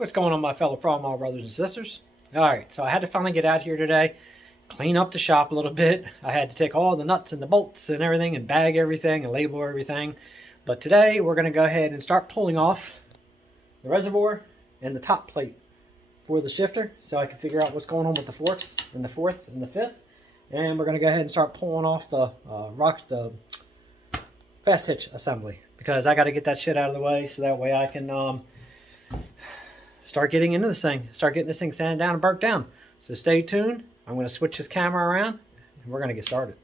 What's going on, my fellow Farmall brothers and sisters? Alright, so I had to finally get out here today, clean up the shop a little bit. I had to take all the nuts and the bolts and everything and bag everything and label everything. But today we're going to go ahead and start pulling off the reservoir and the top plate for the shifter so I can figure out what's going on with the forks and the fourth and the fifth. And we're going to go ahead and start pulling off the the fast hitch assembly, because I got to get that shit out of the way so that way I can start getting into this thing, start getting this thing sanded down and burnt down. So stay tuned. I'm going to switch this camera around and we're going to get started.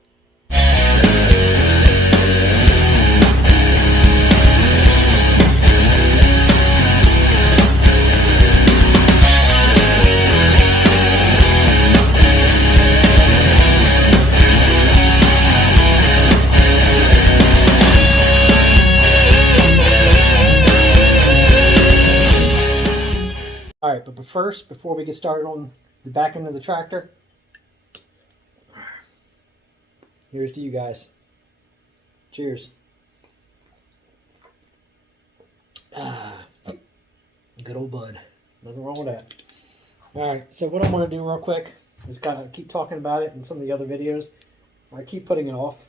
Alright, but first, before we get started on the back end of the tractor, here's to you guys. Cheers. Good old bud. Nothing wrong with that. Alright, so what I'm going to do real quick is kind of keep talking about it in some of the other videos. I keep putting it off.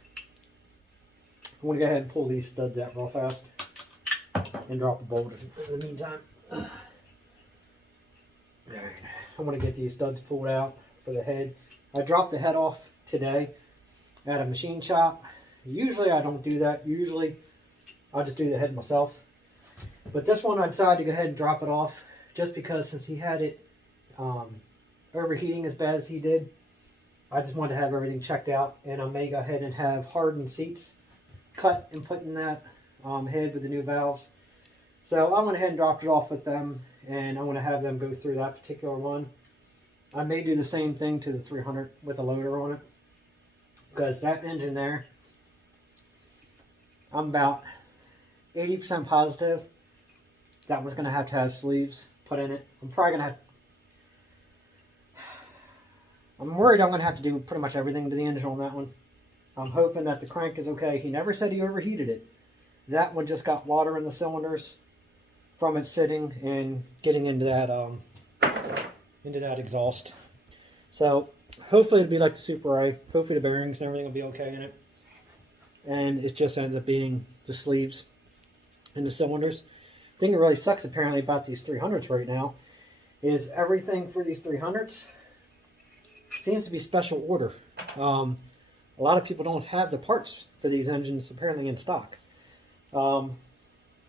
I'm going to go ahead and pull these studs out real fast and drop a bolt in the meantime. Alright, I'm going to get these studs pulled out for the head. I dropped the head off today at a machine shop. Usually I don't do that. Usually I'll just do the head myself. But this one I decided to go ahead and drop it off just because since he had it overheating as bad as he did, I just wanted to have everything checked out. And I may go ahead and have hardened seats cut and put in that head with the new valves. So I went ahead and dropped it off with them, and I'm going to have them go through that particular one. I may do the same thing to the 300 with a loader on it, because that engine there, I'm about 80% positive that was going to have sleeves put in it. I'm probably going to have, I'm worried I'm going to have to do pretty much everything to the engine on that one. I'm hoping that the crank is okay. He never said he overheated it. That one just got water in the cylinders from it sitting and getting into that exhaust. So hopefully it'll be like the Super A. Hopefully the bearings and everything will be okay in it. And it just ends up being the sleeves and the cylinders. The thing that really sucks apparently about these 300s right now is everything for these 300s seems to be special order. A lot of people don't have the parts for these engines apparently in stock.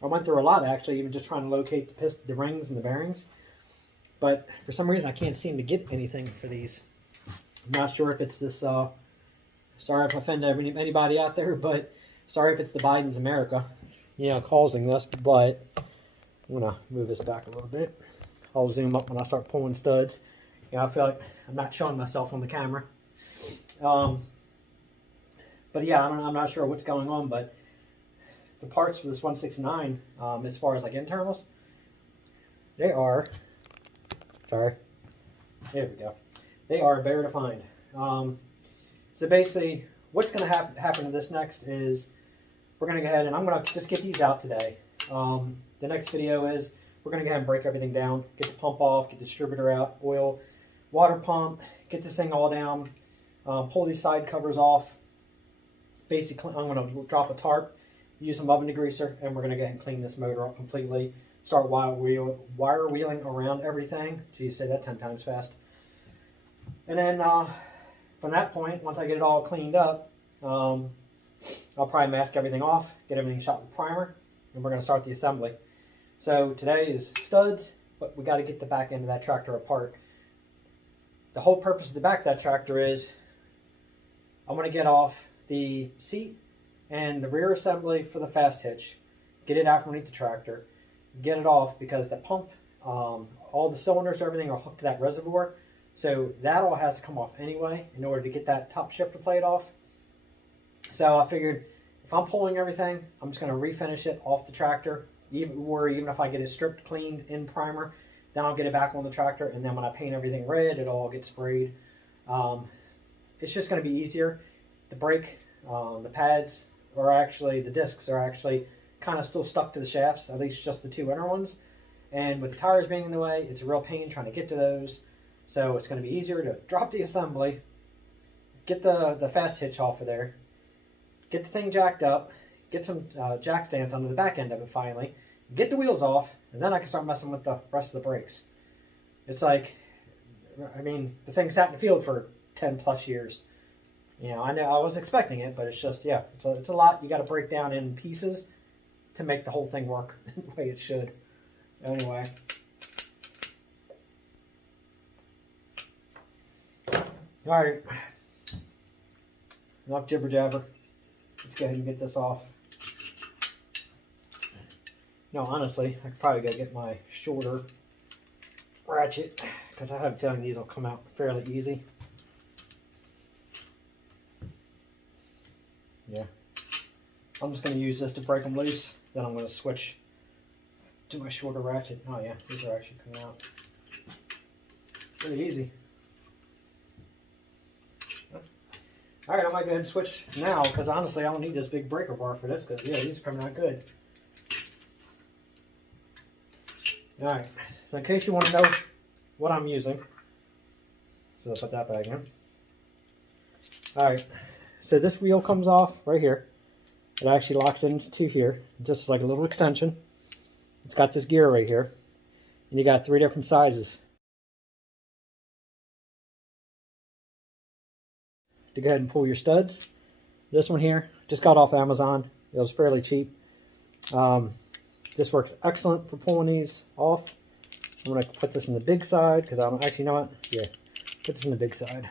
I went through a lot actually, even just trying to locate the rings and the bearings. But for some reason I can't seem to get anything for these. I'm not sure if it's this, sorry if I offend anybody out there, but sorry if it's the Biden's America, causing this, but I'm going to move this back a little bit. I'll zoom up when I start pulling studs. I feel like I'm not showing myself on the camera. But yeah, I'm not sure what's going on, but the parts for this 169, as far as like internals, they are, there we go. They are bare to find. So basically, what's going to happen to this next is we're going to go ahead and I'm going to just get these out today. The next video is we're going to go ahead and break everything down, get the pump off, get the distributor out, oil, water pump, get this thing all down, pull these side covers off. Basically, I'm going to drop a tarp, use some oven degreaser, and we're going to go ahead and clean this motor up completely. Start wire wheeling around everything. Geez, say that 10 times fast. And then from that point, once I get it all cleaned up, I'll probably mask everything off, get everything shot with primer, and we're going to start the assembly. So today is studs, but we got to get the back end of that tractor apart. The whole purpose of the back of that tractor is I want to get off the seat and the rear assembly for the fast hitch, get it out from underneath the tractor, get it off because the pump, all the cylinders, everything are hooked to that reservoir. So that all has to come off anyway in order to get that top shifter plate off. So I figured if I'm pulling everything, I'm just going to refinish it off the tractor, even if I get it stripped, cleaned, in primer, then I'll get it back on the tractor, and then when I paint everything red, it all gets sprayed. It's just going to be easier. The brake, the pads, the discs are actually kind of still stuck to the shafts, at least just the two inner ones. And with the tires being in the way, it's a real pain trying to get to those. So it's going to be easier to drop the assembly, get the fast hitch off of there, get the thing jacked up, get some jack stands onto the back end of it finally, get the wheels off, and then I can start messing with the rest of the brakes. It's like, I mean, the thing sat in the field for 10 plus years. You know I was expecting it, but it's just, yeah, it's a lot. You got to break down in pieces to make the whole thing work the way it should. Anyway. Alright. Enough jibber jabber. Let's go ahead and get this off. No, honestly, I could probably go get my shorter ratchet because I have a feeling these will come out fairly easy. Yeah. I'm just going to use this to break them loose. Then I'm going to switch to my shorter ratchet. Oh yeah, these are actually coming out pretty easy. Alright, I might go ahead and switch now because honestly I don't need this big breaker bar for this because yeah, these are coming out good. Alright, so in case you want to know what I'm using, so I'll put that back in. Alright, so this wheel comes off right here. It actually locks into here, just like a little extension. It's got this gear right here, and you got 3 different sizes. To go ahead and pull your studs. This one here, just got off Amazon. It was fairly cheap. This works excellent for pulling these off. I'm going to put this in the big side, because I don't actually know what. Yeah, put this in the big side.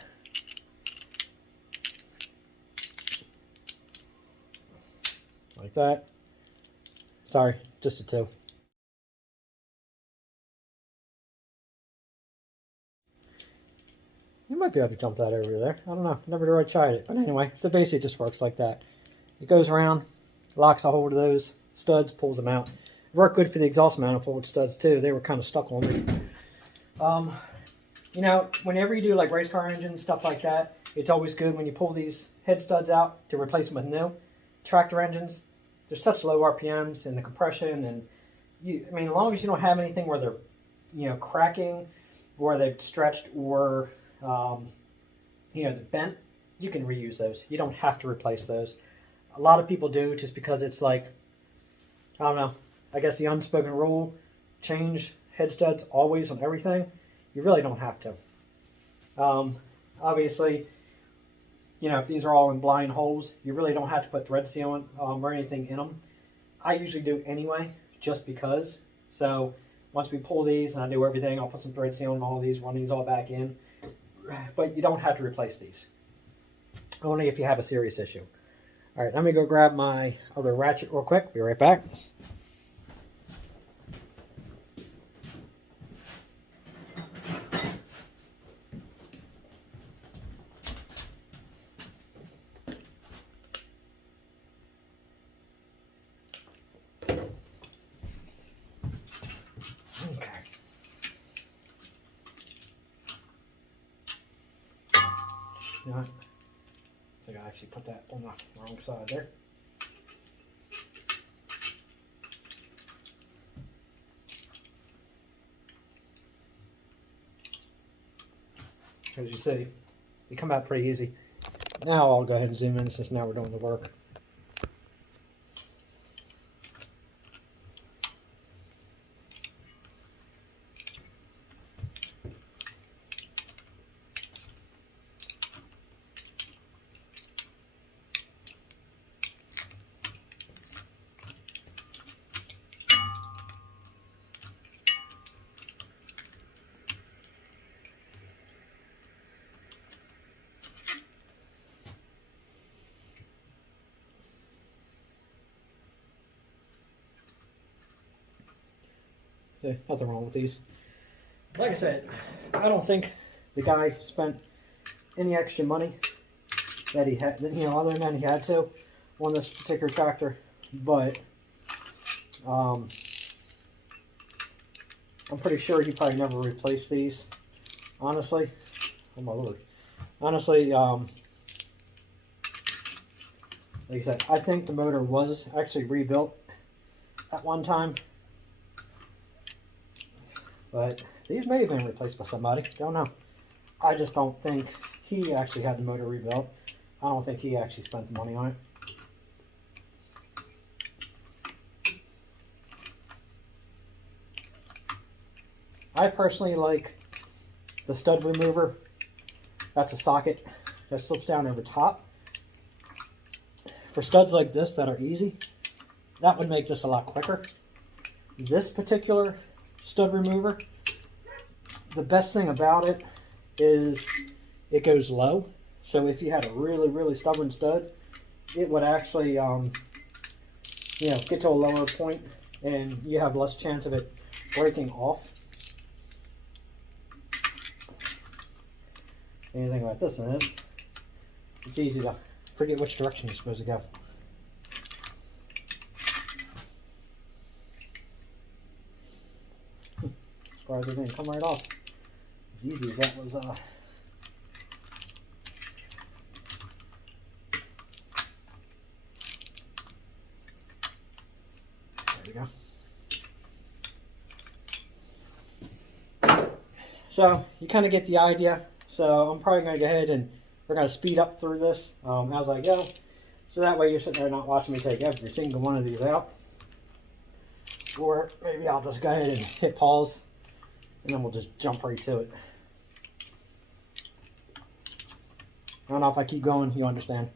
Like that. Sorry, just a 2. You might be able to jump that over there. I don't know. Never really tried it. But anyway, so basically it just works like that. It goes around, locks a hold of those studs, pulls them out. It worked good for the exhaust manifold studs too. They were kind of stuck on me. You know, whenever you do like race car engines, stuff like that, it's always good when you pull these head studs out to replace them with new. Tractor engines, there's such low RPMs and the compression, and I mean, as long as you don't have anything where they're, you know, cracking, or they've stretched, or you know, bent, you can reuse those. You don't have to replace those. A lot of people do just because it's like, I don't know, I guess the unspoken rule, change head studs always on everything. You really don't have to. Obviously, you know, if these are all in blind holes, you really don't have to put thread sealant or anything in them. I usually do anyway, just because. So once we pull these and I do everything, I'll put some thread sealant on all these, run these all back in. But you don't have to replace these. Only if you have a serious issue. All right, let me go grab my other ratchet real quick. Be right back. You know what? I think I actually put that on the wrong side there. As you see, they come out pretty easy. Now I'll go ahead and zoom in since now we're doing the work. Nothing wrong with these. Like I said, I don't think the guy spent any extra money that he had, you know, other than he had to on this particular tractor. But I'm pretty sure he probably never replaced these. Honestly, oh my lord. Honestly, like I said, I think the motor was actually rebuilt at one time. But these may have been replaced by somebody. Don't know. I just don't think he actually had the motor rebuilt. I don't think he actually spent the money on it. I personally like the stud remover. That's a socket that slips down over top. For studs like this that are easy, that would make this a lot quicker. This particular stud remover, the best thing about it is it goes low. So if you had a really, really stubborn stud, it would actually, get to a lower point and you have less chance of it breaking off. Anything about this one is, it's easy to forget which direction you're supposed to go. Surprised it didn't come right off as easy as that was. There we go. So you kind of get the idea. So I'm probably going to go ahead and we're going to speed up through this as I go. So that way you're sitting there not watching me take every single one of these out. Or maybe I'll just go ahead and hit pause and then we'll just jump right to it. I don't know if I keep going, you understand.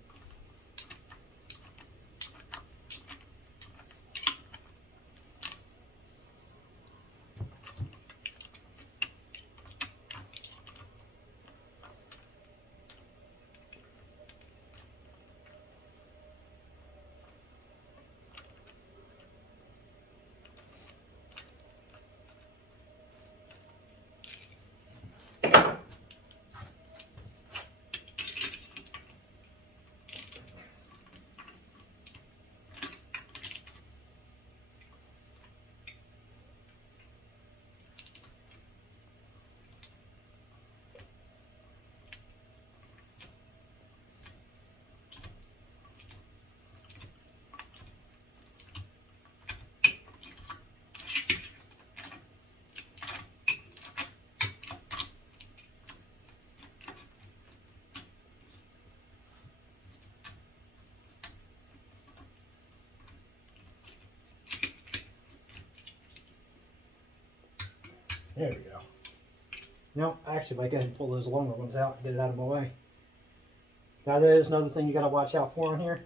There we go. No, actually, if I go ahead and pull those longer ones out and get it out of my way. Now, there's another thing you got to watch out for on here.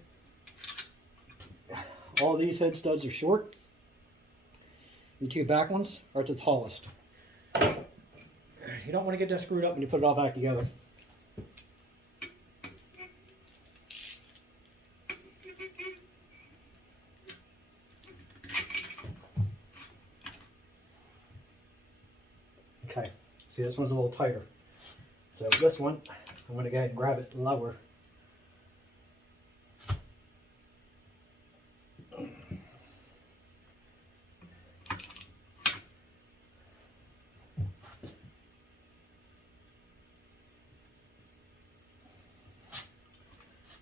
All these head studs are short. The two back ones are at the tallest. You don't want to get that screwed up when you put it all back together. Okay, see, this one's a little tighter. So this one, I'm going to go ahead and grab it lower.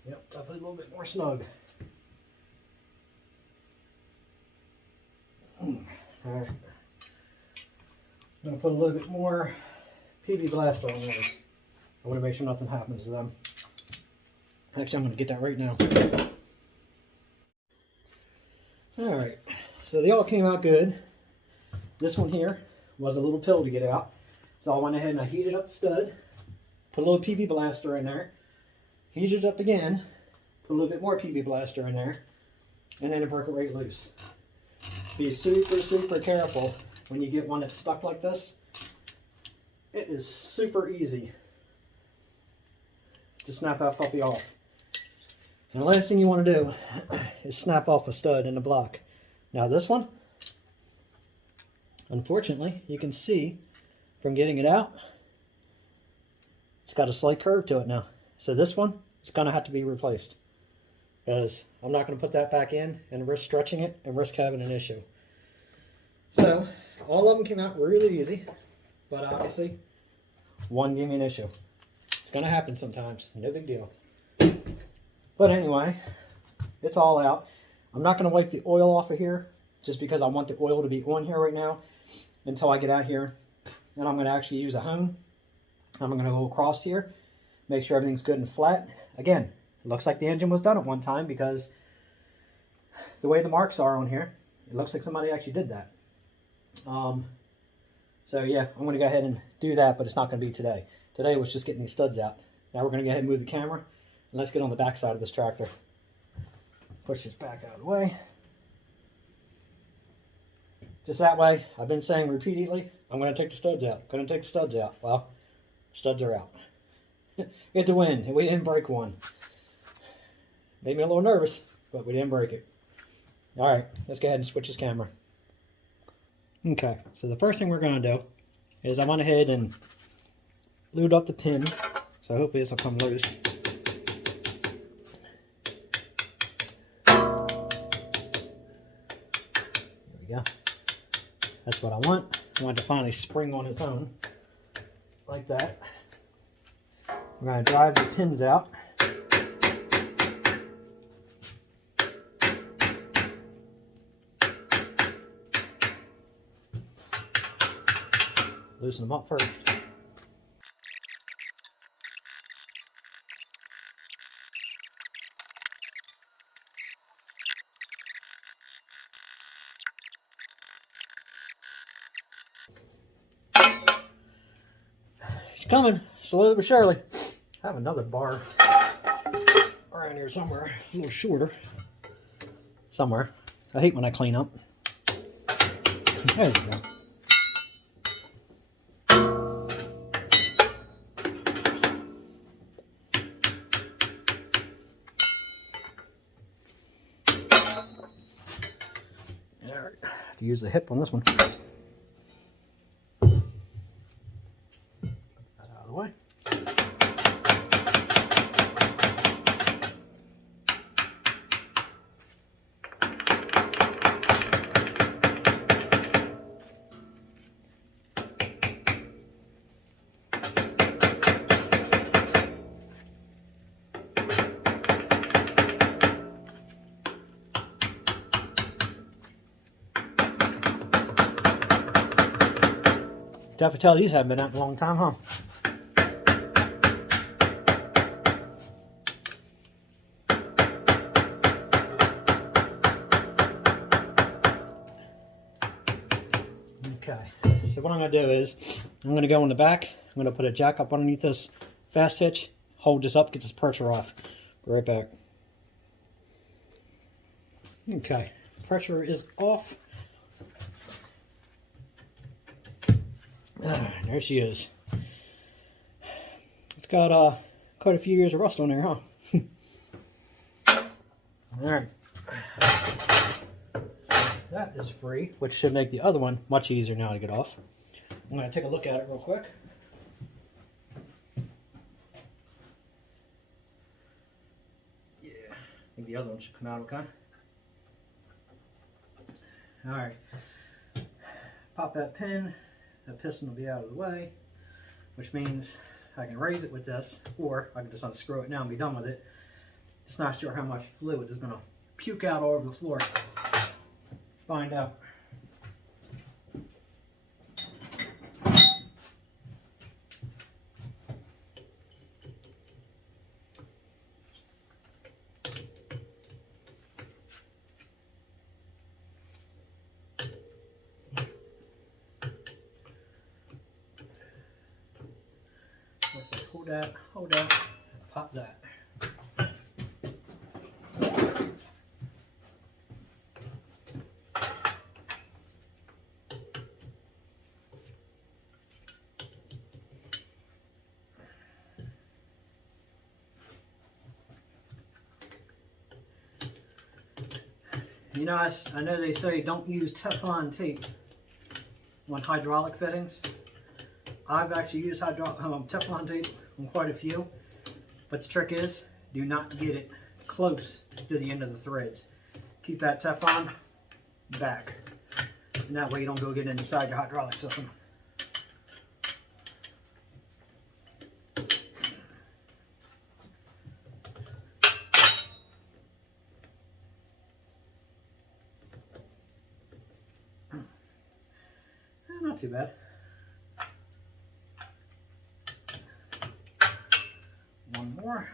Yep, definitely a little bit more snug. Alright. I'm going to put a little bit more PV blaster on those. I want to make sure nothing happens to them. Actually, I'm going to get that right now. Alright, so they all came out good. This one here was a little pill to get out. So I went ahead and I heated up the stud, put a little PV blaster in there, heated it up again, put a little bit more PV blaster in there, and then it broke it right loose. Be super, super careful when you get one that's stuck like this. It is super easy to snap that puppy off. And the last thing you want to do is snap off a stud in the block. Now this one, unfortunately, you can see from getting it out, it's got a slight curve to it now. So this one is going to have to be replaced, because I'm not going to put that back in and risk stretching it and risk having an issue. So all of them came out really easy, but obviously one gave me an issue. It's going to happen sometimes, no big deal. But anyway, it's all out. I'm not going to wipe the oil off of here just because I want the oil to be on here right now. until I get out here, and I'm going to actually use a hone. I'm going to go across here, make sure everything's good and flat. Again, it looks like the engine was done at one time because the way the marks are on here, it looks like somebody actually did that. So yeah, I'm going to go ahead and do that, but it's not going to be today. Today was just getting these studs out. Now we're going to go ahead and move the camera, and let's get on the back side of this tractor. Push this back out of the way. Just that way, I've been saying repeatedly, I'm going to take the studs out. Going to take the studs out. Well, studs are out. Get the win, and we didn't break one. Made me a little nervous, but we didn't break it. All right, let's go ahead and switch this camera. Okay, so the first thing we're going to do is I went ahead and lubed up the pin, so hopefully this will come loose. There we go. That's what I want. I want it to finally spring on its own, like that. I'm going to drive the pins out. Loosen them up first. It's coming, slowly but surely. I have another bar around here somewhere, a little shorter. Somewhere. I hate when I clean up. There we go. Have to use the hip on this one. Put that out of the way. Definitely tell these haven't been out in a long time, huh? Okay, so what I'm going to do is I'm going to go in the back. I'm going to put a jack up underneath this fast hitch, hold this up, get this pressure off. Be right back. Okay, pressure is off. There she is. It's got quite a few years of rust on there, huh? Alright. So that is free, which should make the other one much easier now to get off. I'm going to take a look at it real quick. Yeah, I think the other one should come out okay. Alright. Pop that pin. That piston will be out of the way, which means I can raise it with this, or I can just unscrew it now and be done with it. Just not sure how much fluid is going to puke out all over the floor. Find out. Hold that, pop that. You know, I know they say don't use Teflon tape on hydraulic fittings. I've actually used Teflon tape on quite a few, but the trick is, do not get it close to the end of the threads. Keep that Teflon back, and that way you don't go get inside your hydraulic system. not too bad. One more.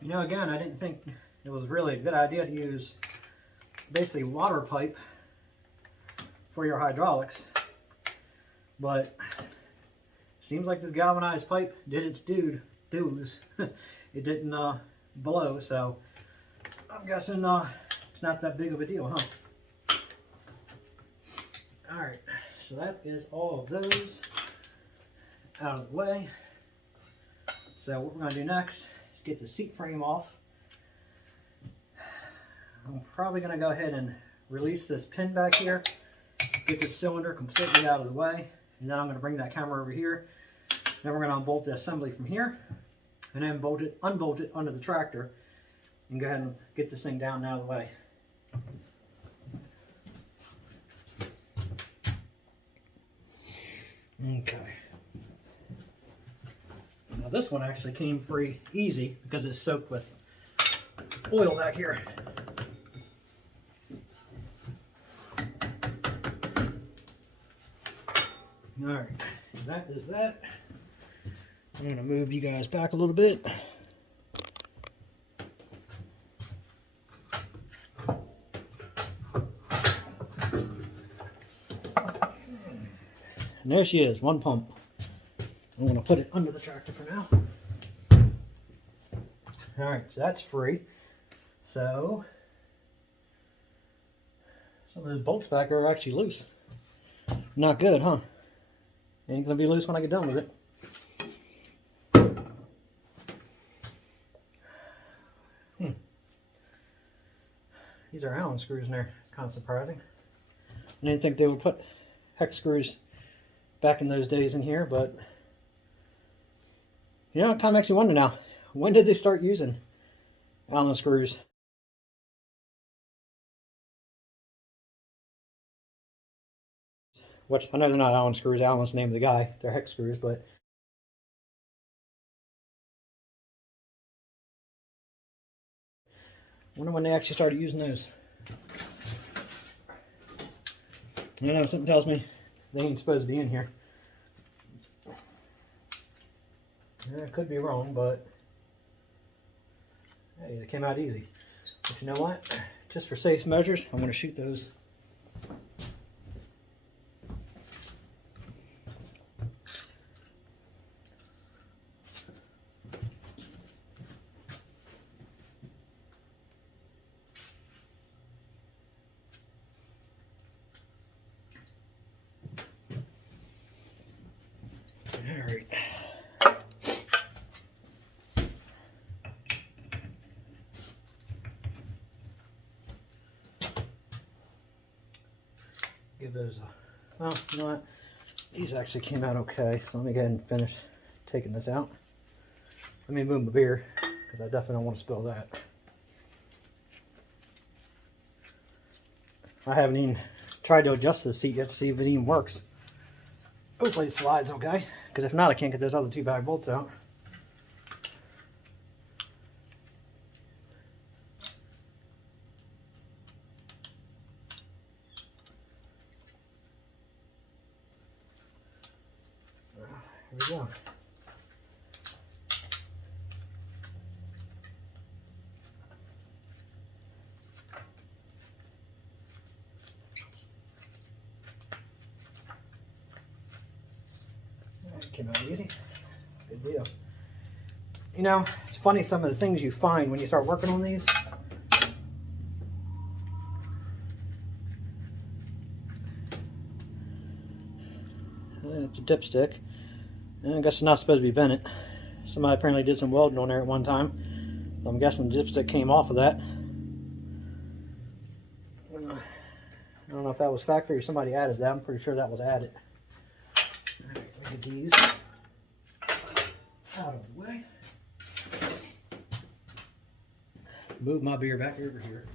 You know, again, I didn't think it was really a good idea to use basically water pipe for your hydraulics, but seems like this galvanized pipe did its dues. It didn't blow, so I'm guessing it's not that big of a deal, huh? Alright, so that is all of those out of the way. So what we're going to do next is get the seat frame off. I'm probably going to go ahead and release this pin back here, get the cylinder completely out of the way, and then I'm going to bring that camera over here. Then we're going to unbolt the assembly from here, and then unbolt it under the tractor, and go ahead and get this thing down and out of the way. Okay. Now this one actually came free easy because it's soaked with oil back here. Alright, that is that. I'm going to move you guys back a little bit. And there she is, one pump. I'm going to put it under the tractor for now. Alright, so that's free. So, some of those bolts back are actually loose. Not good, huh? Ain't going to be loose when I get done with it. These are Allen screws in there. Kind of surprising. I didn't think they would put hex screws back in those days in here, but you know, it kind of makes you wonder now, when did they start using Allen screws? Which, I know they're not Allen screws, Allen's the name of the guy, they're hex screws, but I wonder when they actually started using those. You know, something tells me they ain't supposed to be in here. I could be wrong, but hey, they came out easy. But you know what? Just for safe measures, I'm going to shoot those. Alright. Give those a, well, you know what? These actually came out okay, so let me go ahead and finish taking this out. Let me move my beer, because I definitely don't want to spill that. I haven't even tried to adjust the seat yet to see if it even works. Hopefully it slides okay, because if not, I can't get those other two back bolts out. Here we go. Came out easy. Good deal. You know, it's funny some of the things you find when you start working on these. It's a dipstick. I guess it's not supposed to be vented. Somebody apparently did some welding on there at one time. So I'm guessing the dipstick came off of that. I don't know if that was factory or somebody added that. I'm pretty sure that was added. Alright, let me get these out of the way. Move my beer back over here.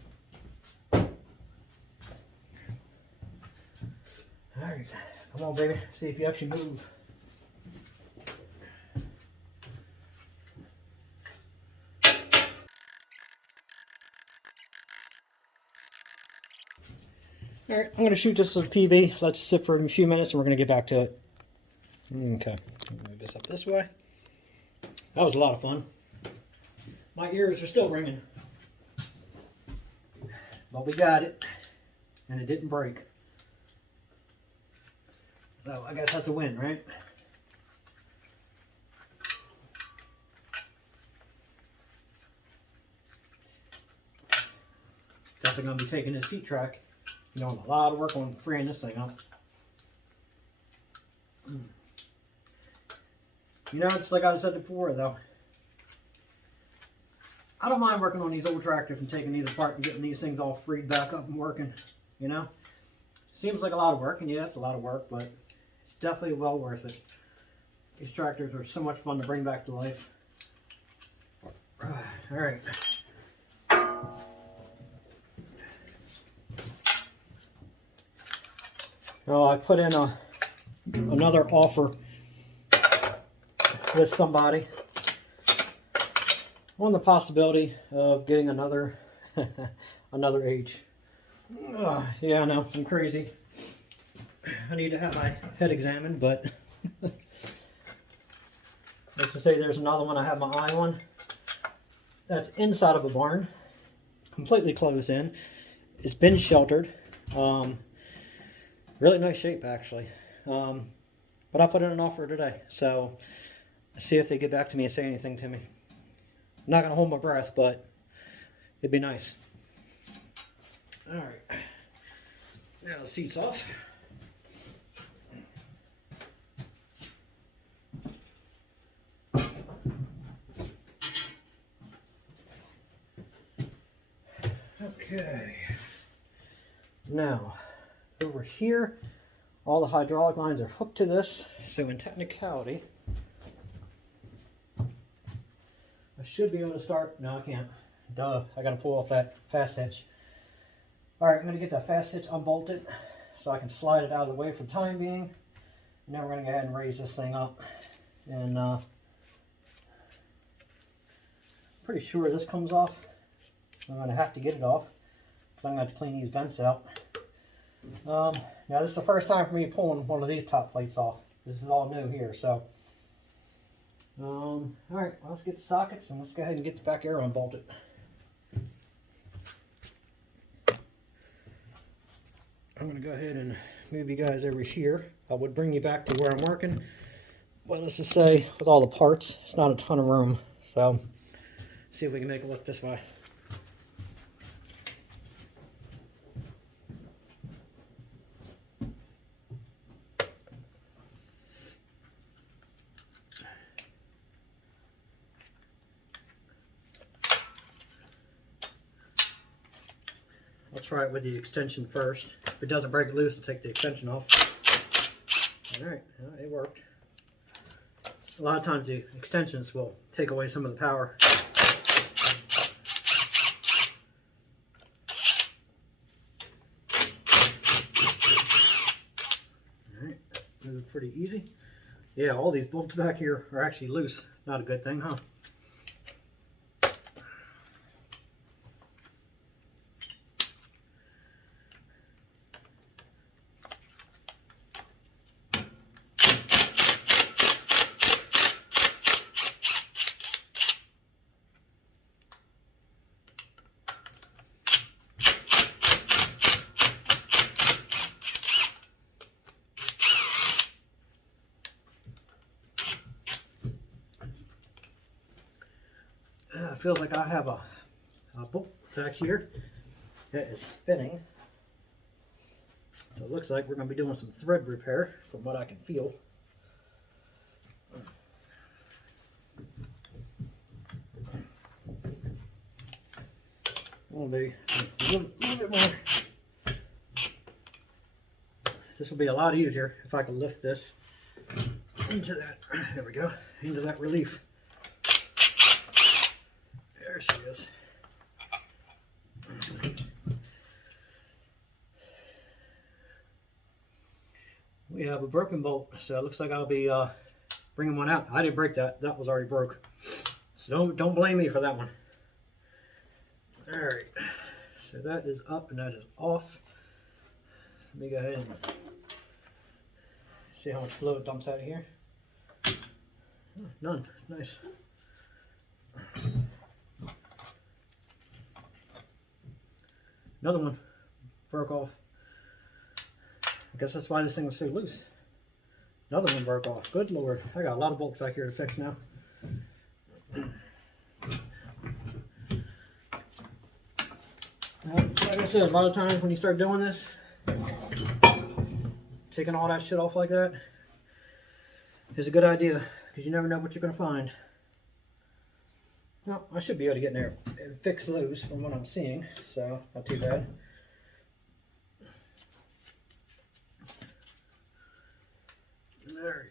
Alright, come on baby, see if you actually move. All right, I'm going to shoot this as a PB. Let's sit for a few minutes and we're going to get back to it. Okay, move this up this way. That was a lot of fun. My ears are still ringing. But we got it, and it didn't break. So I guess that's a win, right? Definitely going to be taking this seat track. You know, a lot of work on freeing this thing up. You know, just like I said before, though, I don't mind working on these old tractors and taking these apart and getting these things all freed back up and working, you know? Seems like a lot of work, and yeah, it's a lot of work, but it's definitely well worth it. These tractors are so much fun to bring back to life. All right. Well, I put in another offer with somebody on the possibility of getting another another H. Yeah, I know, I'm crazy. I need to have my head examined, but let's just say there's another one I have my eye on. That's inside of a barn, completely closed in. It's been sheltered. Really nice shape, actually. But I put in an offer today, so see if they get back to me and say anything to me. I'm not going to hold my breath, but it'd be nice. All right. Now the seat's off. Okay. Now, over here, all the hydraulic lines are hooked to this, so in technicality, I should be able to start. No, I can't. Duh, I gotta pull off that fast hitch. Alright, I'm gonna get that fast hitch unbolted so I can slide it out of the way for the time being. Now we're gonna go ahead and raise this thing up. And pretty sure this comes off. I'm gonna have to get it off because I'm gonna have to clean these vents out. Now this is the first time for me pulling one of these top plates off. This is all new here, so alright, well, let's get the sockets and let's go ahead and get the back arrow unbolted. I'm going to go ahead and move you guys over here. I would bring you back to where I'm working, but let's just say with all the parts, it's not a ton of room, so see if we can make it look this way. I'll try it with the extension first. If it doesn't break it loose, I'll take the extension off. Alright, it worked. A lot of times the extensions will take away some of the power. Alright, that was pretty easy. Yeah, all these bolts back here are actually loose. Not a good thing, huh? It feels like I have a bolt back here that is spinning. So it looks like we're going to be doing some thread repair from what I can feel. Will be a little bit more. This will be a lot easier if I can lift this into that. There we go, into that relief. There she is. We have a broken bolt, so it looks like I'll be bringing one out. I didn't break that; that was already broke. So don't blame me for that one. All right, so that is up and that is off. Let me go ahead and see how much fluid dumps out of here. Oh, none. Nice. Another one broke off. I guess that's why this thing was so loose. Another one broke off. Good Lord. I got a lot of bolts back here to fix now. Like I said, a lot of times when you start doing this, taking all that shit off like that is a good idea, because you never know what you're going to find. Well, I should be able to get in there and fix those from what I'm seeing, so not too bad. Alright,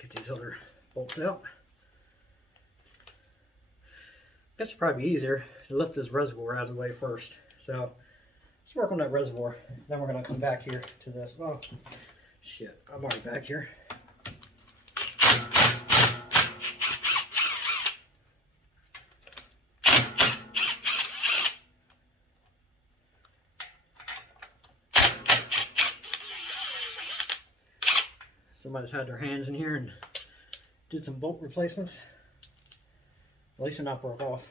get these other bolts out. I guess it'd probably be easier to lift this reservoir out of the way first. So let's work on that reservoir. Then we're going to come back here to this. Oh, shit, I'm already back here. Somebody's had their hands in here and did some bolt replacements. At least they're not broke off.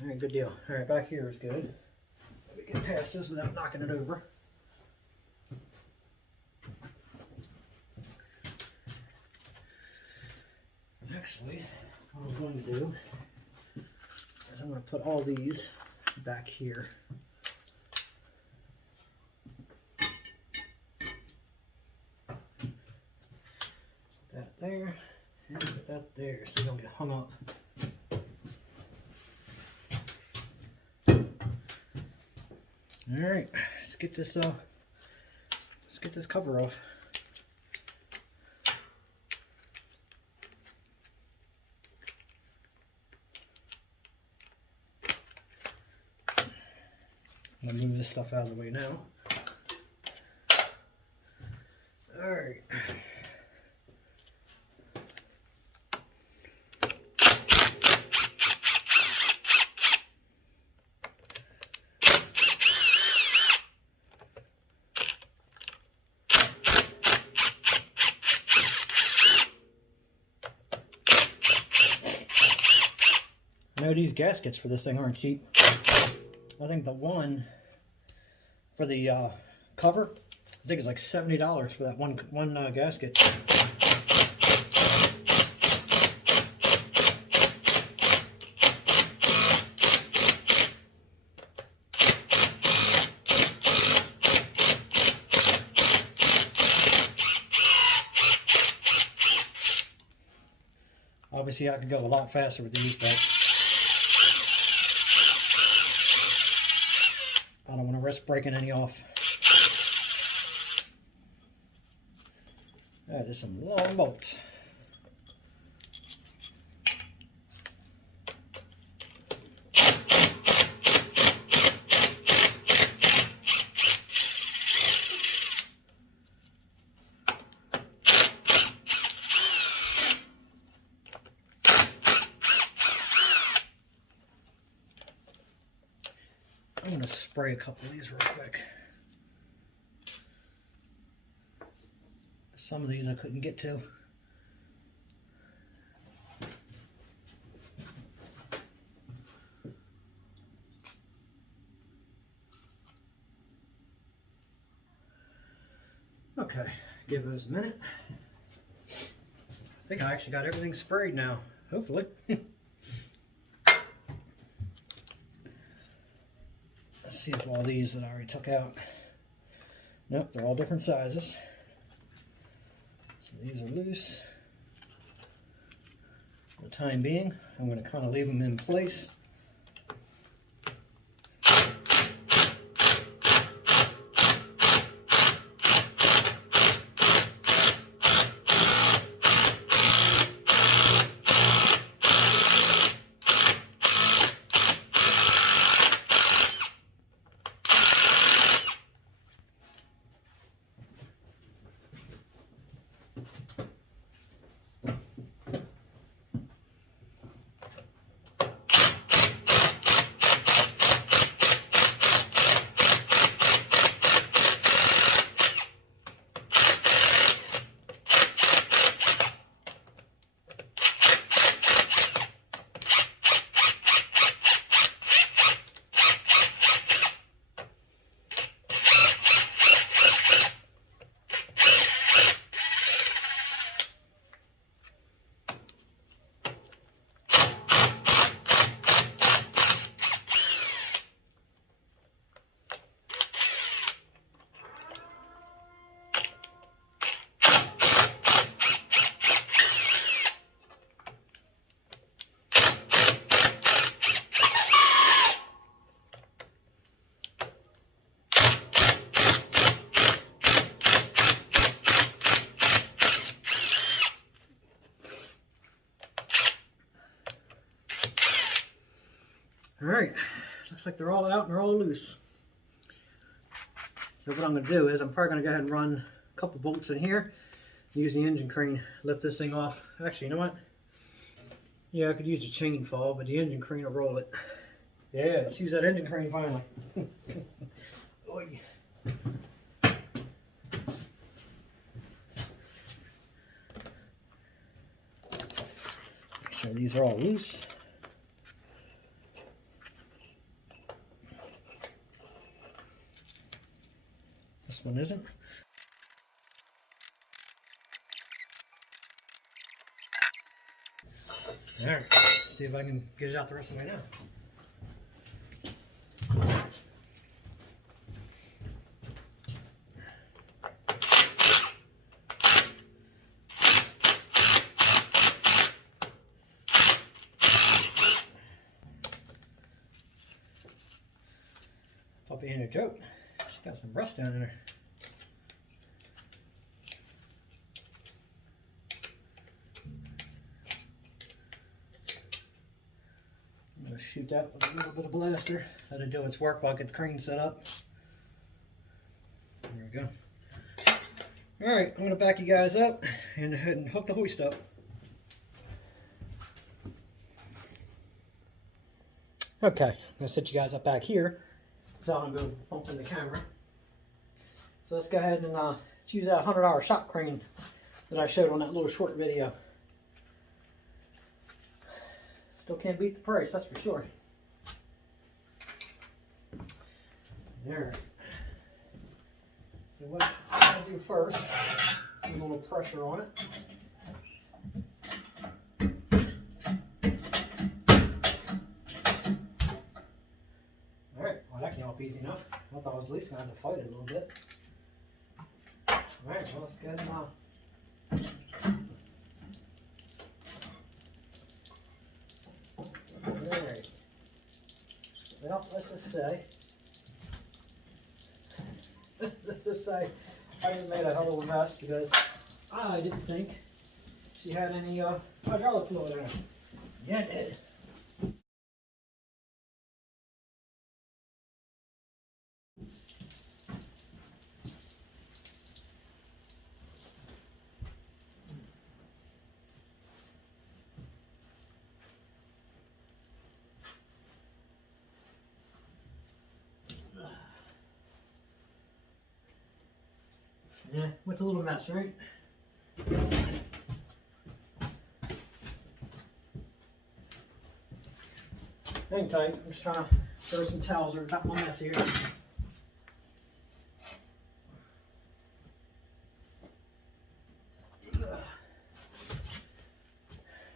Alright, good deal. Alright, back here is good. Let me get past this without knocking it over. Actually, what I'm going to do is I'm going to put all these back here. Put that there, and put that there so you don't get hung up. All right, let's get this cover off. I'm gonna move this stuff out of the way now. All right. I know these gaskets for this thing aren't cheap. I think the one for the cover, I think it's like $70 for that one gasket. Obviously, I could go a lot faster with these, but I don't want to risk breaking any off. That is some long bolts. I'm going to spray a couple of these real quick. Some of these I couldn't get to. Okay, give those a minute. I think I actually got everything sprayed now, hopefully. Let's see if all these that I already took out. Nope, they're all different sizes. So these are loose. For the time being, I'm going to kind of leave them in place. Alright, looks like they're all out and they're all loose. So what I'm going to do is I'm probably going to go ahead and run a couple bolts in here, use the engine crane, lift this thing off. Actually, you know what? Yeah, I could use a chain fall, but the engine crane will roll it. Yeah, let's use that engine crane finally. Oy. Make sure these are all loose. This one isn't. Alright, see if I can get it out the rest of the way now. Thought being a joke. She's got some rust down in there. I'm going to shoot that with a little bit of blaster. That'll do its work while I get the crane set up. There we go. Alright, I'm going to back you guys up and hook the hoist up. Okay, I'm going to set you guys up back here. So I'm going to go bump in the camera. So let's go ahead and use that $100 shop crane that I showed on that little short video. Still can't beat the price, that's for sure. There. So what I'll do first, put a little pressure on it. Alright, well that came off easy enough. I thought I was at least going to have to fight it a little bit. Alright, well let's go ahead and alright. Well, let's just say I just made a hell of a mess because I didn't think she had any hydraulic fluid in it. Yeah, it did. Yeah, it's a little mess, right? Hang tight, I'm just trying to throw some towels over top my mess here.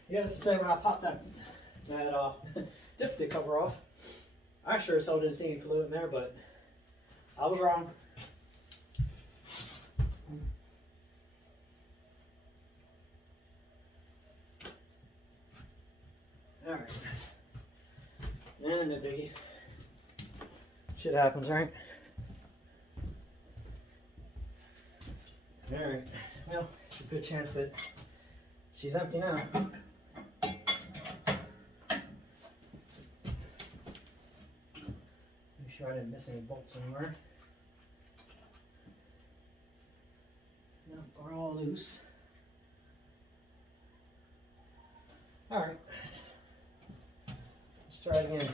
Yeah, it's the same when I popped that dipstick cover off. I sure as hell didn't see any fluid in there, but I was wrong. Alright. And the biggie. Shit happens, right? Alright. Well, it's a good chance that she's empty now. Make sure I didn't miss any bolts anywhere. No, we're all loose. Alright. Let's try it again.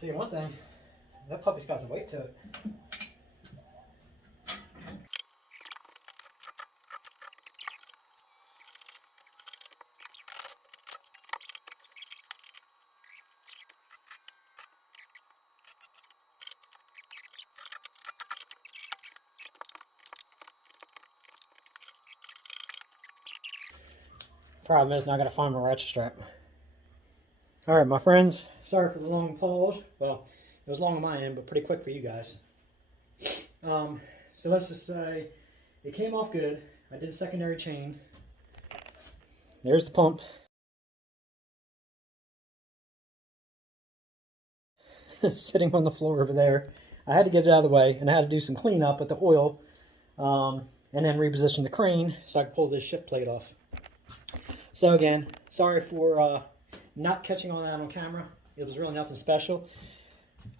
Tell you one thing, that puppy's got some weight to it. Problem is, now I gotta find my ratchet strap. Alright, my friends, sorry for the long pause. Well, it was long on my end, but pretty quick for you guys. So let's just say it came off good. I did secondary chain. There's the pump. Sitting on the floor over there. I had to get it out of the way, and I had to do some cleanup with the oil, and then reposition the crane so I could pull this shift plate off. So again, sorry for not catching on that on camera. It was really nothing special.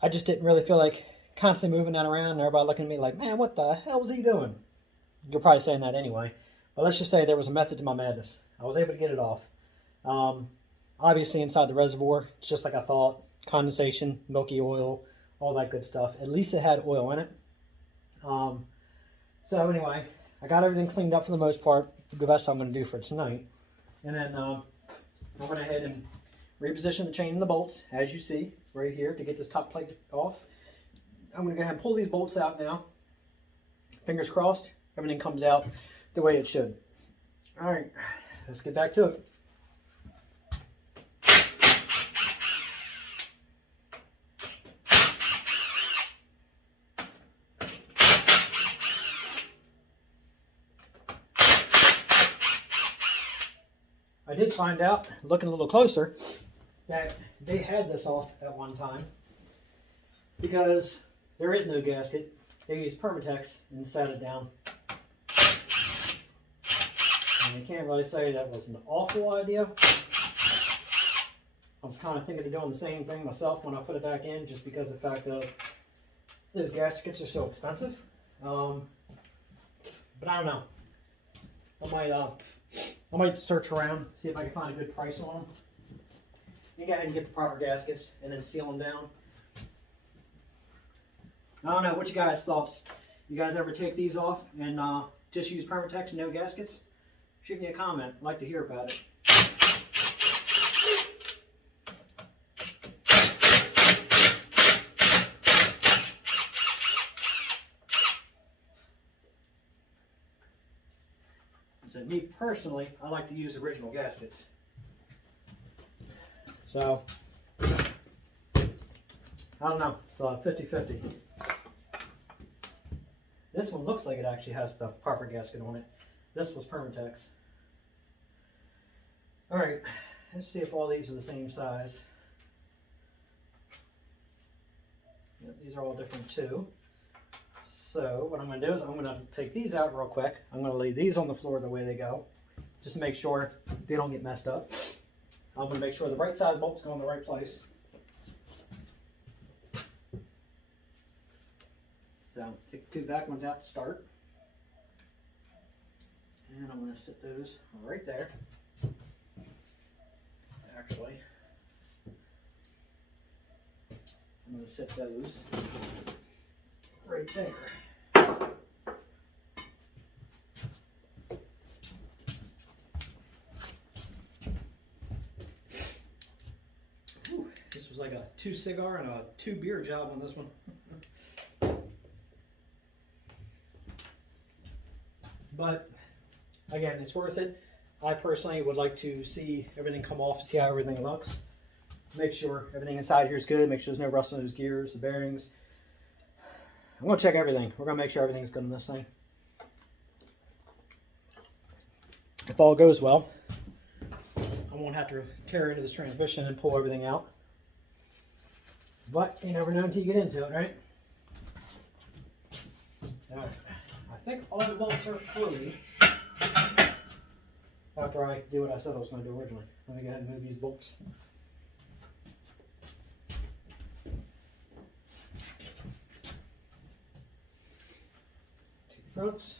I just didn't really feel like constantly moving that around, and everybody looking at me like, man, what the hell was he doing? You're probably saying that anyway. But let's just say there was a method to my madness. I was able to get it off. Obviously inside the reservoir, it's just like I thought. Condensation, milky oil, all that good stuff. At least it had oil in it. So anyway, I got everything cleaned up for the most part. The best I'm going to do for tonight. And then I went ahead and repositioned the chain and the bolts, as you see right here, to get this top plate off. I'm going to go ahead and pull these bolts out now. Fingers crossed, everything comes out the way it should. All right, let's get back to it. I did find out, looking a little closer, that they had this off at one time because there is no gasket. They used Permatex and sat it down. And I can't really say that was an awful idea. I was kind of thinking of doing the same thing myself when I put it back in, just because of the fact that those gaskets are so expensive. But I don't know. I might search around, see if I can find a good price on them. You go ahead and get the proper gaskets and then seal them down. I don't know, what you guys' thoughts? You guys ever take these off and just use Permatex and no gaskets? Shoot me a comment. I'd like to hear about it. So me personally, I like to use original gaskets. So, I don't know, it's 50-50. This one looks like it actually has the proper gasket on it. This was Permatex. Alright, let's see if all these are the same size. Yep, these are all different too. So what I'm going to do is I'm going to take these out real quick. I'm going to lay these on the floor the way they go, just to make sure they don't get messed up. I'm going to make sure the right size bolts go in the right place. So take the two back ones out to start. And I'm going to sit those right there. Actually, I'm going to sit those right there. Whew, this was like a 2 cigar and a 2 beer job on this one. But again, it's worth it. I personally would like to see everything come off and see how everything looks. Make sure everything inside here is good. Make sure there's no rust on those gears, the bearings. I'm going to check everything. We're going to make sure everything's good on this thing. If all goes well, I won't have to tear into this transmission and pull everything out. But you never know until you get into it, right? Now, I think all the bolts are free after I do what I said I was going to do originally. Let me go ahead and move these bolts. Two fronts.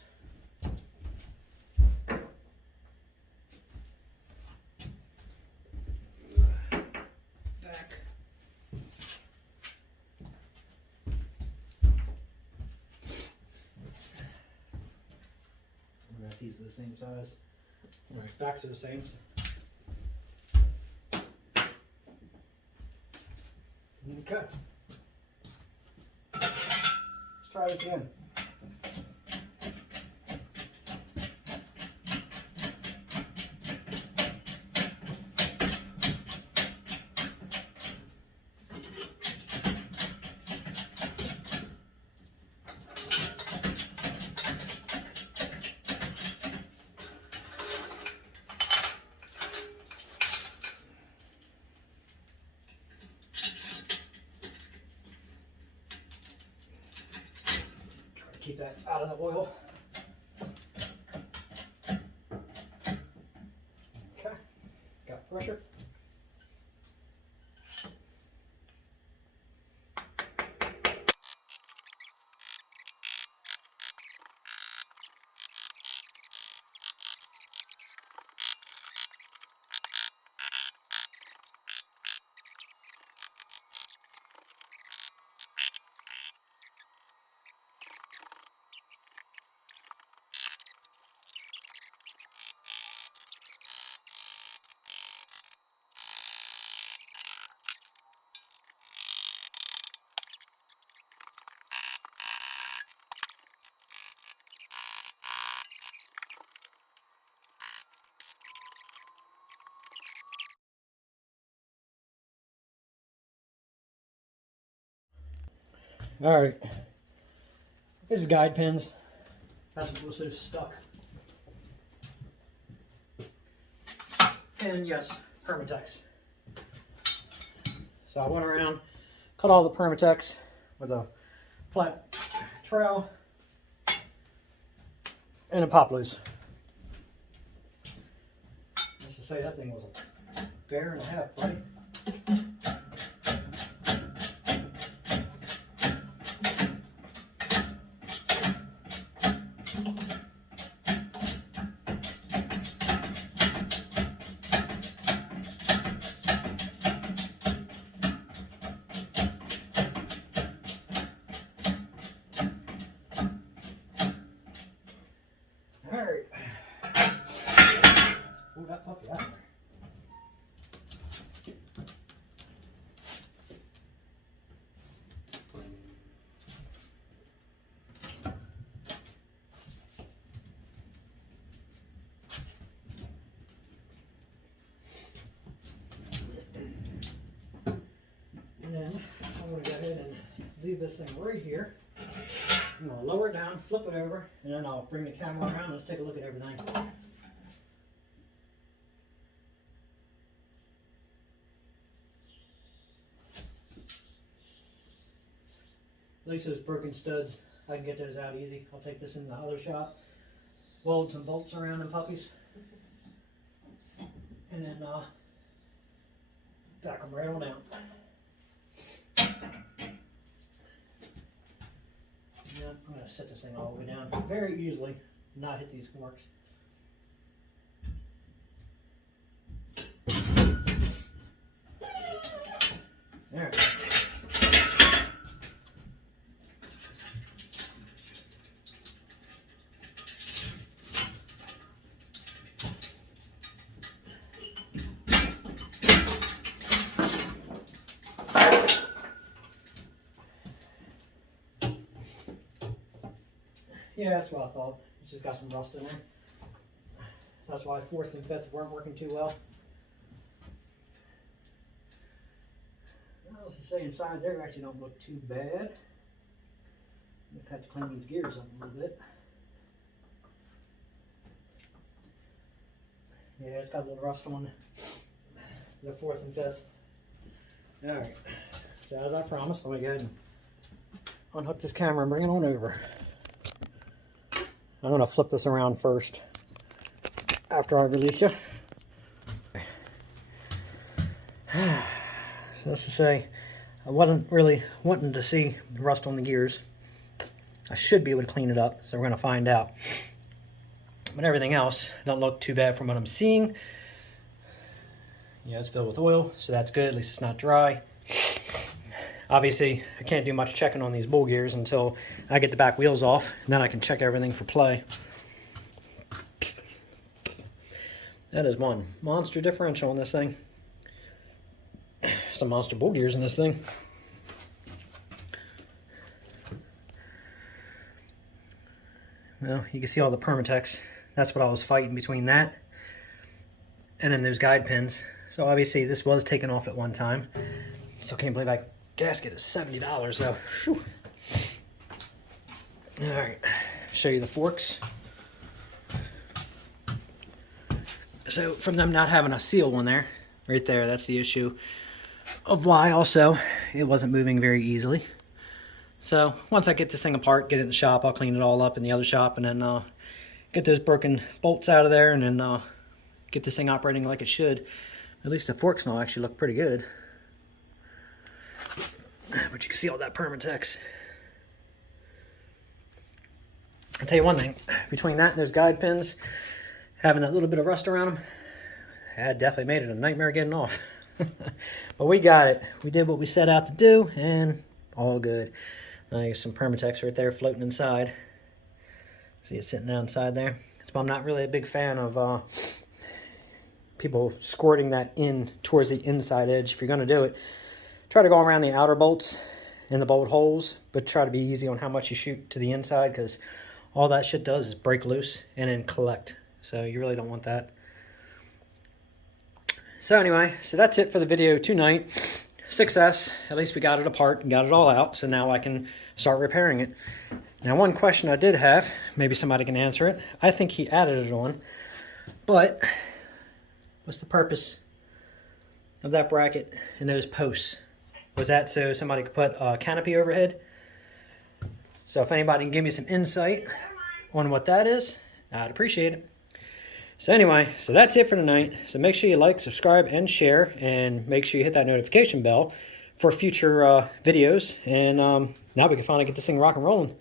Back. These are the same size. All right, backs are the same. Okay. Let's try this again. that out of the oil. Okay, got pressure. All right, this is guide pins. That's what was stuck. And yes, Permatex. So I went around, cut all the Permatex with a flat trowel and a pop loose. Let's just say that thing was a bear and a half, buddy. Alright. Pull that puppy out. And then I'm going to go ahead and leave this thing right here. I'm going to lower it down, flip it over, and then I'll bring the camera around and let's take a look at everything. At least those broken studs, I can get those out easy. I'll take this in the other shop, weld some bolts around them puppies, and then back them right on out. Yeah, I'm going to set this thing all the way down very easily, not hit these forks. There. Yeah, that's what I thought. It's just got some rust in there. That's why fourth and fifth weren't working too well. Well, to say inside there actually don't look too bad. I'm gonna have to clean these gears up a little bit. Yeah, it's got a little rust on the fourth and fifth. Alright, so as I promised, let me go ahead and unhook this camera and bring it on over. I'm going to flip this around first after I release you. Let's just say I wasn't really wanting to see rust on the gears. I should be able to clean it up, so we're going to find out. But everything else don't look too bad from what I'm seeing. Yeah, it's filled with oil, so that's good. At least it's not dry. Obviously, I can't do much checking on these bull gears until I get the back wheels off, and then I can check everything for play. That is one monster differential on this thing. Some monster bull gears in this thing. Well, you can see all the Permatex. That's what I was fighting between that and then those guide pins. So obviously this was taken off at one time. So I can't believe that gasket is $70 though. Whew. All right, show you the forks. So from them not having a seal on there, right there, that's the issue of why also it wasn't moving very easily. So once I get this thing apart, get it in the shop, I'll clean it all up in the other shop, and then get those broken bolts out of there, and then get this thing operating like it should. At least the forks will actually look pretty good. But you can see all that Permatex. I'll tell you one thing, between that and those guide pins, having that little bit of rust around them, that definitely made it a nightmare getting off. But we got it. We did what we set out to do, and all good. There's some Permatex right there floating inside. See it sitting down inside there? So I'm not really a big fan of people squirting that in towards the inside edge. If you're going to do it, try to go around the outer bolts and the bolt holes, but try to be easy on how much you shoot to the inside, because all that shit does is break loose and then collect. So you really don't want that. So anyway, so that's it for the video tonight. Success. At least we got it apart and got it all out. So now I can start repairing it. Now, one question I did have, maybe somebody can answer it. I think he added it on, but what's the purpose of that bracket and those posts? Was that so somebody could put a canopy overhead? So if anybody can give me some insight on what that is, I'd appreciate it. So anyway, so that's it for tonight. So make sure you like, subscribe, and share, and make sure you hit that notification bell for future videos. And now we can finally get this thing rock and rolling.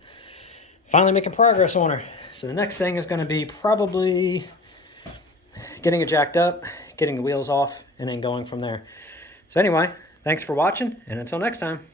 Finally making progress on her. So the next thing is going to be probably getting it jacked up, getting the wheels off, and then going from there. So anyway, thanks for watching, and until next time.